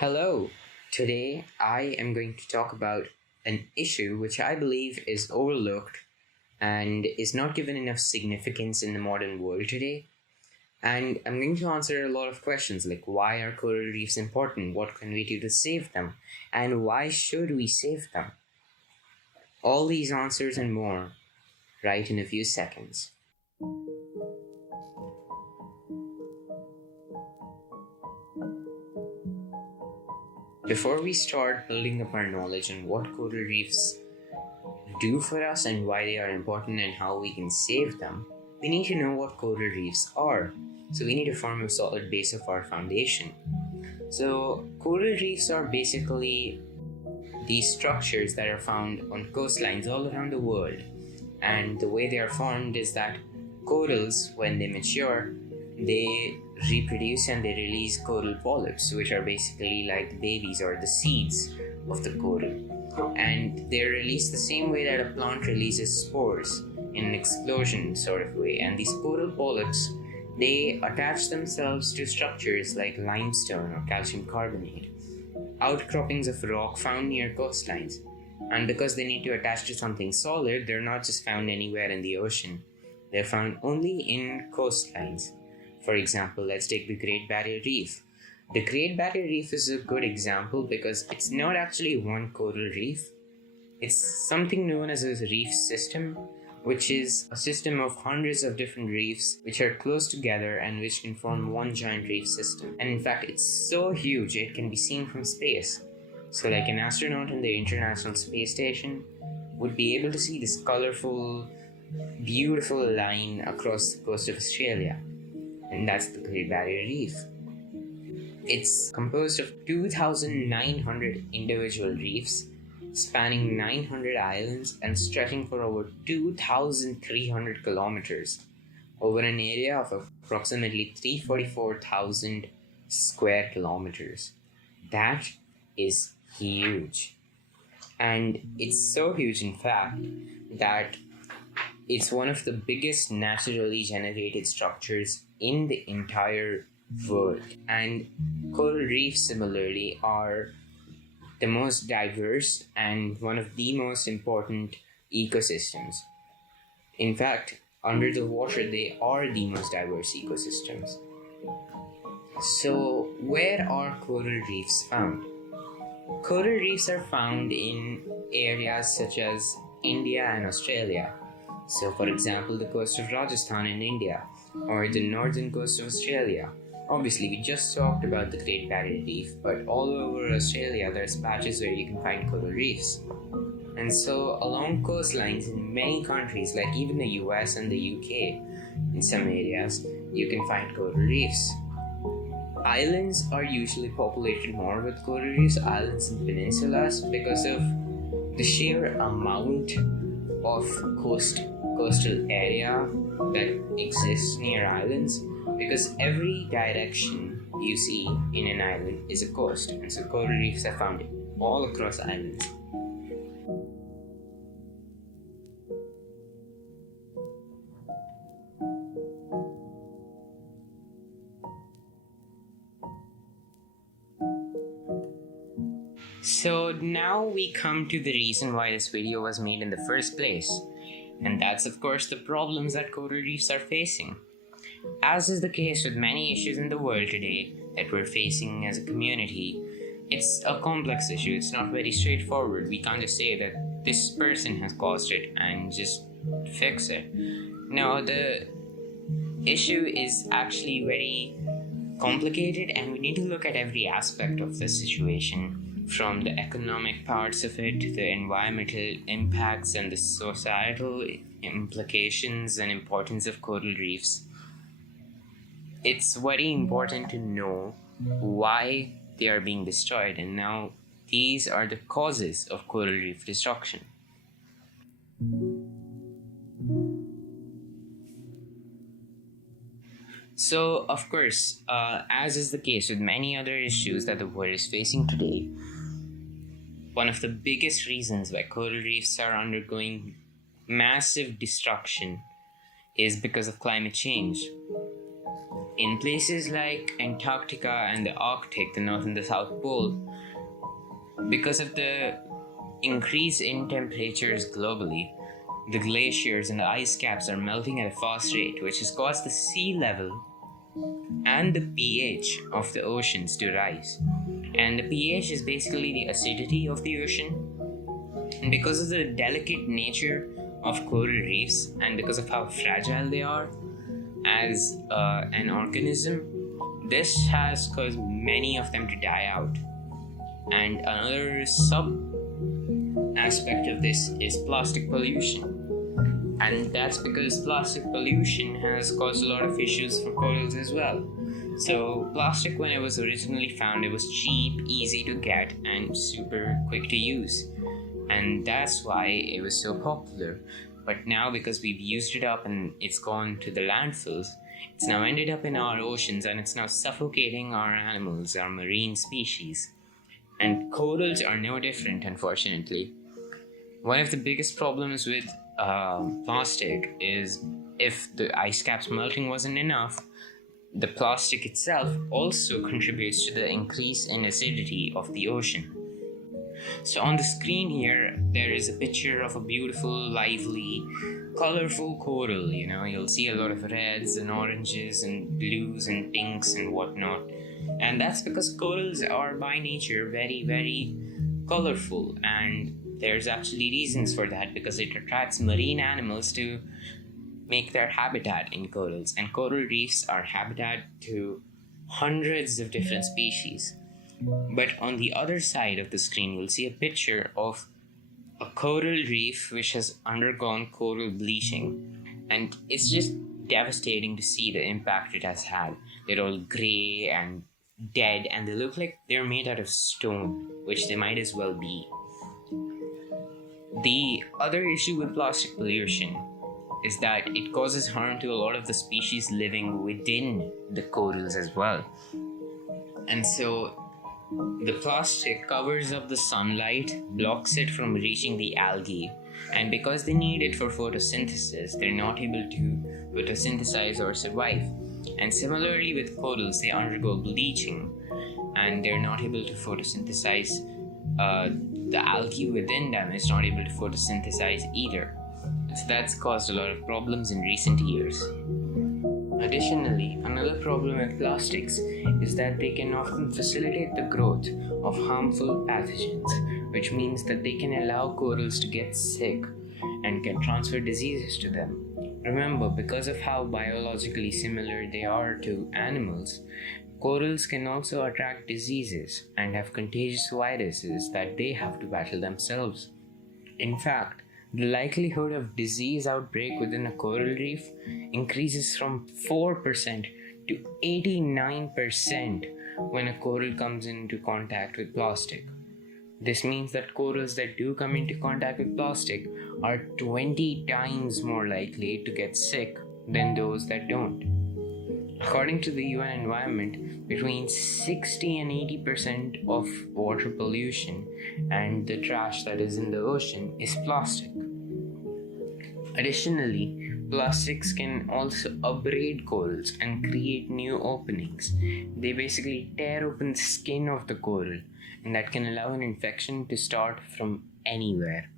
Hello! Today I am going to talk about an issue which I believe is overlooked and is not given enough significance in the modern world today. And I'm going to answer a lot of questions like why are coral reefs important? What can we do to save them? And why should we save them? All these answers and more right in a few seconds. Before we start building up our knowledge on what coral reefs do for us and why they are important and how we can save them, we need to know what coral reefs are. So we need to form a solid base of our foundation. So coral reefs are basically these structures that are found on coastlines all around the world. And the way they are formed is that corals, when they mature, they reproduce and they release coral polyps, which are basically like the babies or the seeds of the coral. And they're released the same way that a plant releases spores in an explosion sort of way. And these coral polyps, they attach themselves to structures like limestone or calcium carbonate, outcroppings of rock found near coastlines. And because they need to attach to something solid, they're not just found anywhere in the ocean. They're found only in coastlines. For example, let's take the Great Barrier Reef. The Great Barrier Reef is a good example because it's not actually one coral reef. It's something known as a reef system, which is a system of hundreds of different reefs which are close together and which can form one giant reef system. And in fact, it's so huge it can be seen from space. So like an astronaut in the International Space Station would be able to see this colorful, beautiful line across the coast of Australia. And that's the Great Barrier Reef. It's composed of 2,900 individual reefs spanning 900 islands and stretching for over 2,300 kilometers over an area of approximately 344,000 square kilometers. That is huge. And it's so huge, in fact, that it's one of the biggest naturally generated structures in the entire world. And coral reefs, similarly, are the most diverse and one of the most important ecosystems. In fact, under the water, they are the most diverse ecosystems. So, where are coral reefs found? Coral reefs are found in areas such as India and Australia. So, for example, the coast of Rajasthan in India, or the northern coast of Australia. Obviously, we just talked about the Great Barrier Reef, but all over Australia, there's patches where you can find coral reefs. And so, along coastlines in many countries, like even the US and the UK, in some areas, you can find coral reefs. Islands are usually populated more with coral reefs, islands and peninsulas, because of the sheer amount of coastal area that exists near islands, because every direction you see in an island is a coast, and so coral reefs are found all across islands. So now we come to the reason why this video was made in the first place. And that's of course the problems that coral reefs are facing. As is the case with many issues in the world today that we're facing as a community, it's a complex issue. It's not very straightforward. We can't just say that this person has caused it and just fix it. No, the issue is actually very complicated, and we need to look at every aspect of the situation, from the economic parts of it to the environmental impacts and the societal implications and importance of coral reefs. It's very important to know why they are being destroyed, and now these are the causes of coral reef destruction. So, of course, as is the case with many other issues that the world is facing today, one of the biggest reasons why coral reefs are undergoing massive destruction is because of climate change. In places like Antarctica and the Arctic, the North and the South Pole, because of the increase in temperatures globally, the glaciers and the ice caps are melting at a fast rate, which has caused the sea level and the pH of the oceans to rise. And the pH is basically the acidity of the ocean. And because of the delicate nature of coral reefs and because of how fragile they are as an organism, this has caused many of them to die out. And another sub aspect of this is plastic pollution. And that's because plastic pollution has caused a lot of issues for corals as well. So plastic, when it was originally found, it was cheap, easy to get, and super quick to use. And that's why it was so popular. But now, because we've used it up and it's gone to the landfills, it's now ended up in our oceans and it's now suffocating our animals, our marine species. And corals are no different, unfortunately. One of the biggest problems with plastic is if the ice caps melting wasn't enough, the plastic itself also contributes to the increase in acidity of the ocean. So on the screen here, there is a picture of a beautiful, lively, colorful coral. You'll see a lot of reds and oranges and blues and pinks and whatnot. And that's because corals are by nature very, very colorful, and there's actually reasons for that, because it attracts marine animals to make their habitat in corals, and coral reefs are habitat to hundreds of different species. But on the other side of the screen, you'll see a picture of a coral reef which has undergone coral bleaching, and it's just devastating to see the impact it has had. They're all grey and dead, and they look like they're made out of stone, which they might as well be. The other issue with plastic pollution is that it causes harm to a lot of the species living within the corals as well. And so the plastic covers up the sunlight, blocks it from reaching the algae, and because they need it for photosynthesis, they're not able to photosynthesize or survive. And similarly with corals, they undergo bleaching and they're not able to photosynthesize. The algae within them is not able to photosynthesize either. So that's caused a lot of problems in recent years. Additionally, another problem with plastics is that they can often facilitate the growth of harmful pathogens, which means that they can allow corals to get sick and can transfer diseases to them. Remember, because of how biologically similar they are to animals, corals can also attract diseases and have contagious viruses that they have to battle themselves. In fact, the likelihood of disease outbreak within a coral reef increases from 4% to 89% when a coral comes into contact with plastic. This means that corals that do come into contact with plastic are 20 times more likely to get sick than those that don't. According to the UN environment, between 60 and 80% of water pollution and the trash that is in the ocean is plastic. Additionally, plastics can also abrade corals and create new openings. They basically tear open the skin of the coral, and that can allow an infection to start from anywhere.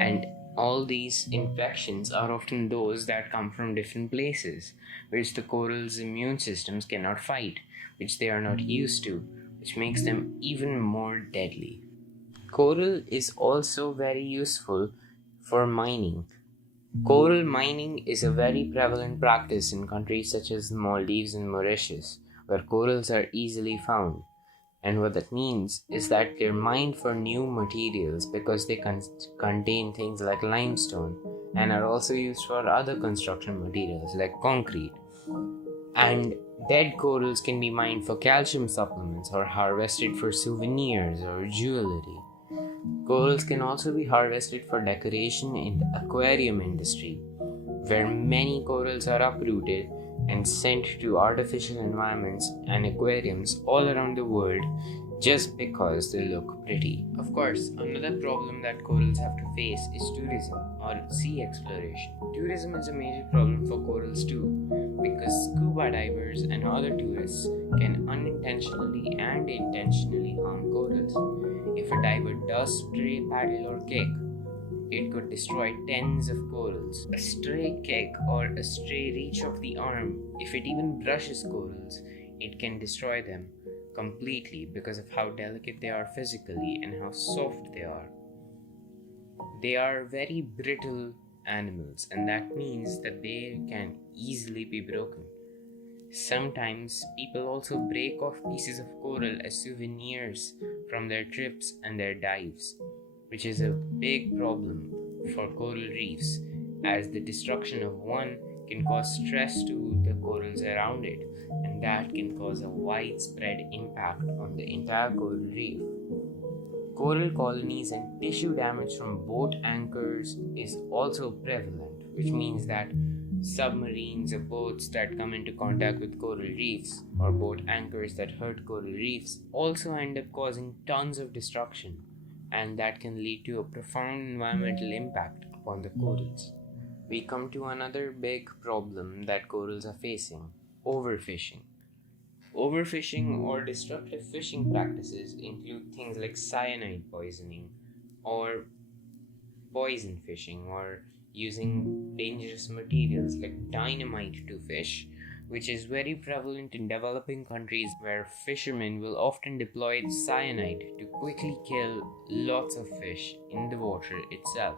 And all these infections are often those that come from different places, which the coral's immune systems cannot fight, which they are not used to, which makes them even more deadly. Coral is also very useful for mining. Coral mining is a very prevalent practice in countries such as the Maldives and Mauritius, where corals are easily found. And what that means is that they're mined for new materials because they contain things like limestone and are also used for other construction materials like concrete. And dead corals can be mined for calcium supplements or harvested for souvenirs or jewelry. Corals can also be harvested for decoration in the aquarium industry, where many corals are uprooted and sent to artificial environments and aquariums all around the world just because they look pretty. Of course, another problem that corals have to face is tourism or sea exploration. Tourism is a major problem for corals too, because scuba divers and other tourists can unintentionally and intentionally harm corals. If a diver does stray paddle or kick, it could destroy tens of corals. A stray kick or a stray reach of the arm, if it even brushes corals, it can destroy them completely because of how delicate they are physically and how soft they are. They are very brittle animals, and that means that they can easily be broken. Sometimes people also break off pieces of coral as souvenirs from their trips and their dives, which is a big problem for coral reefs, as the destruction of one can cause stress to the corals around it, and that can cause a widespread impact on the entire coral reef. Coral colonies and tissue damage from boat anchors is also prevalent, which means that submarines or boats that come into contact with coral reefs or boat anchors that hurt coral reefs also end up causing tons of destruction, and that can lead to a profound environmental impact upon the corals. We come to another big problem that corals are facing: overfishing. Overfishing or destructive fishing practices include things like cyanide poisoning or poison fishing, or using dangerous materials like dynamite to fish, which is very prevalent in developing countries where fishermen will often deploy cyanide to quickly kill lots of fish in the water itself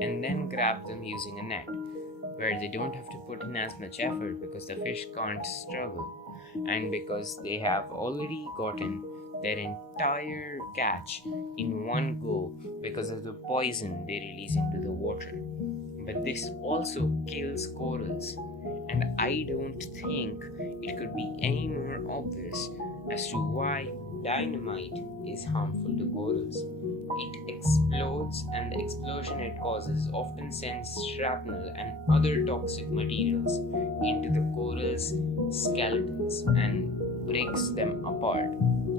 and then grab them using a net, where they don't have to put in as much effort because the fish can't struggle and because they have already gotten their entire catch in one go because of the poison they release into the water. But this also kills corals, and I don't think it could be any more obvious as to why dynamite is harmful to corals. It explodes, and the explosion it causes often sends shrapnel and other toxic materials into the corals' skeletons and breaks them apart.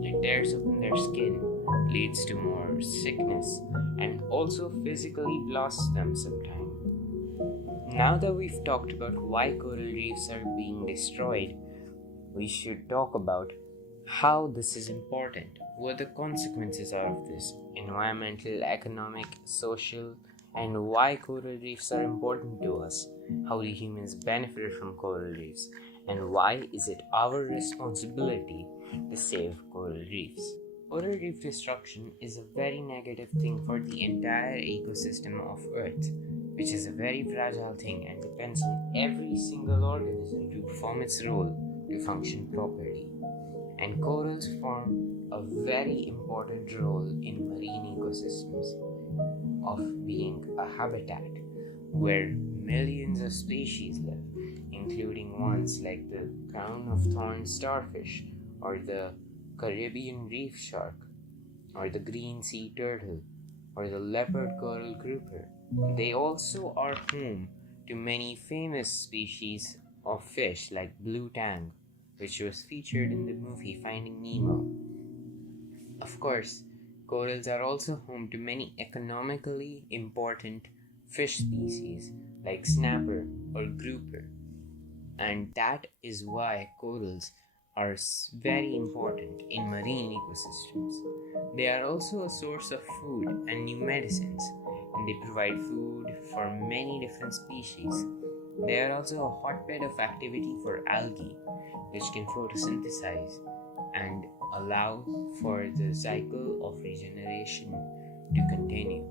It tears open their skin, leads to more sickness, and also physically blasts them sometimes. Now that we've talked about why coral reefs are being destroyed, we should talk about how this is important, what the consequences are of this: environmental, economic, social, and why coral reefs are important to us, how do humans benefit from coral reefs, and why is it our responsibility to save coral reefs. Coral reef destruction is a very negative thing for the entire ecosystem of Earth, which is a very fragile thing and depends on every single organism to perform its role to function properly. And corals form a very important role in marine ecosystems, of being a habitat where millions of species live, including ones like the crown of thorns starfish, or the Caribbean reef shark, or the green sea turtle, or the leopard coral grouper. They also are home to many famous species of fish like blue tang, which was featured in the movie Finding Nemo. Of course, corals are also home to many economically important fish species like snapper or grouper, and that is why corals are very important in marine ecosystems. They are also a source of food and new medicines, and they provide food for many different species. They are also a hotbed of activity for algae, which can photosynthesize and allow for the cycle of regeneration to continue.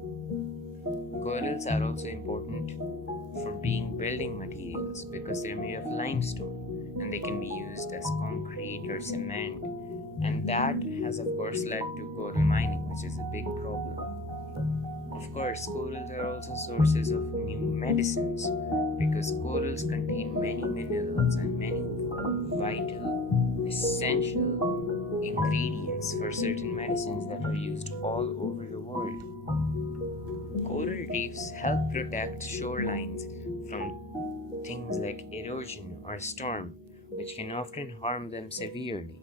Corals are also important for being building materials because they're made of limestone and they can be used as concrete or cement, and that has of course led to coral mining, which is a big problem. Of course, corals are also sources of new medicines because corals contain many minerals and many vital, essential ingredients for certain medicines that are used all over the world. Coral reefs help protect shorelines from things like erosion or storm, which can often harm them severely.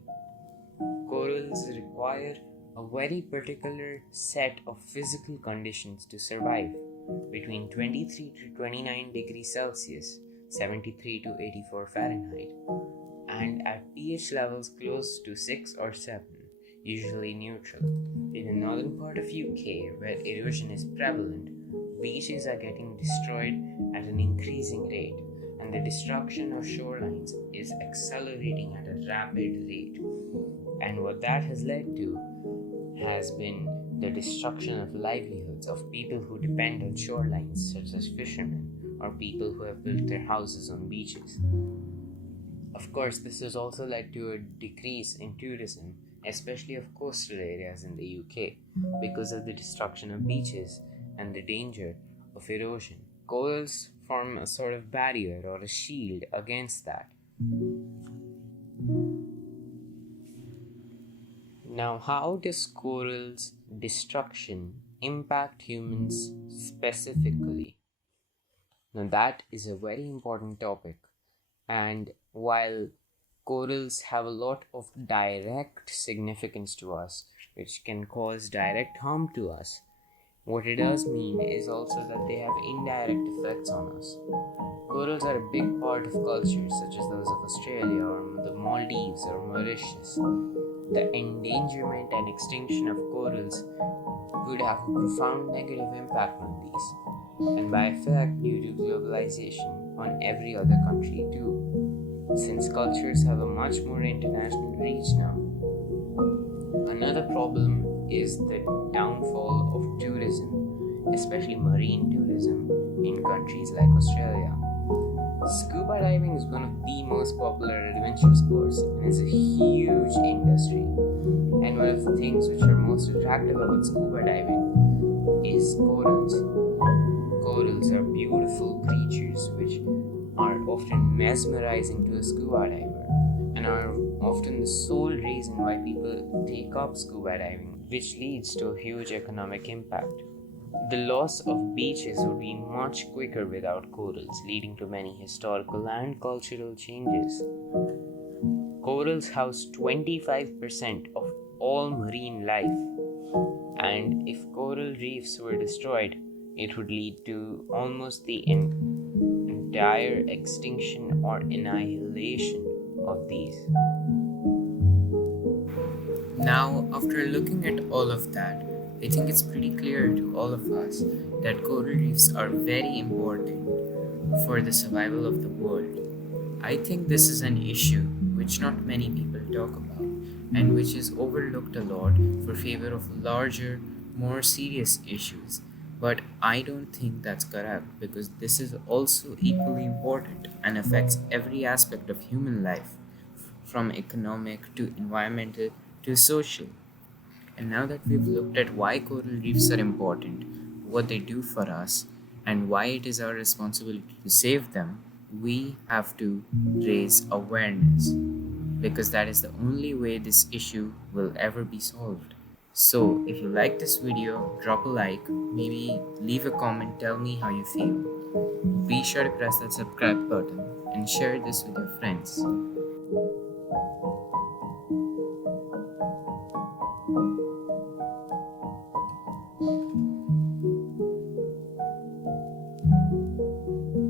Corals require a very particular set of physical conditions to survive, between 23 to 29 degrees Celsius, 73 to 84 Fahrenheit, and at pH levels close to 6 or 7, usually neutral. In the northern part of UK, where erosion is prevalent, beaches are getting destroyed at an increasing rate, and the destruction of shorelines is accelerating at a rapid rate. And what that has led to has been the destruction of livelihoods of people who depend on shorelines, such as fishermen or people who have built their houses on beaches. Of course, this has also led to a decrease in tourism, especially of coastal areas in the UK, because of the destruction of beaches and the danger of erosion. Corals form a sort of barrier or a shield against that. Now, how does corals' destruction impact humans specifically? Now, that is a very important topic, and while corals have a lot of direct significance to us, which can cause direct harm to us, what it does mean is also that they have indirect effects on us. Corals are a big part of cultures such as those of Australia or the Maldives or Mauritius. The endangerment and extinction of corals could have a profound negative impact on these, and by effect due to globalization on every other country too, since cultures have a much more international reach now. Another problem is the downfall of tourism, especially marine tourism, in countries like Australia. Scuba diving is one of the most popular adventure sports and is a huge industry. And one of the things which are most attractive about scuba diving is corals. Corals are beautiful creatures which are often mesmerizing to a scuba diver and are often the sole reason why people take up scuba diving, which leads to a huge economic impact. The loss of beaches would be much quicker without corals, leading to many historical and cultural changes. Corals house 25% of all marine life, and if coral reefs were destroyed, it would lead to almost the entire extinction or annihilation of these. Now, after looking at all of that, I think it's pretty clear to all of us that coral reefs are very important for the survival of the world. I think this is an issue which not many people talk about and which is overlooked a lot for favor of larger, more serious issues. But I don't think that's correct because this is also equally important and affects every aspect of human life, from economic to environmental to social. And now that we've looked at why coral reefs are important, what they do for us, and why it is our responsibility to save them, we have to raise awareness because that is the only way this issue will ever be solved. So, if you like this video, drop a like, maybe leave a comment, tell me how you feel. Be sure to press that subscribe button and share this with your friends.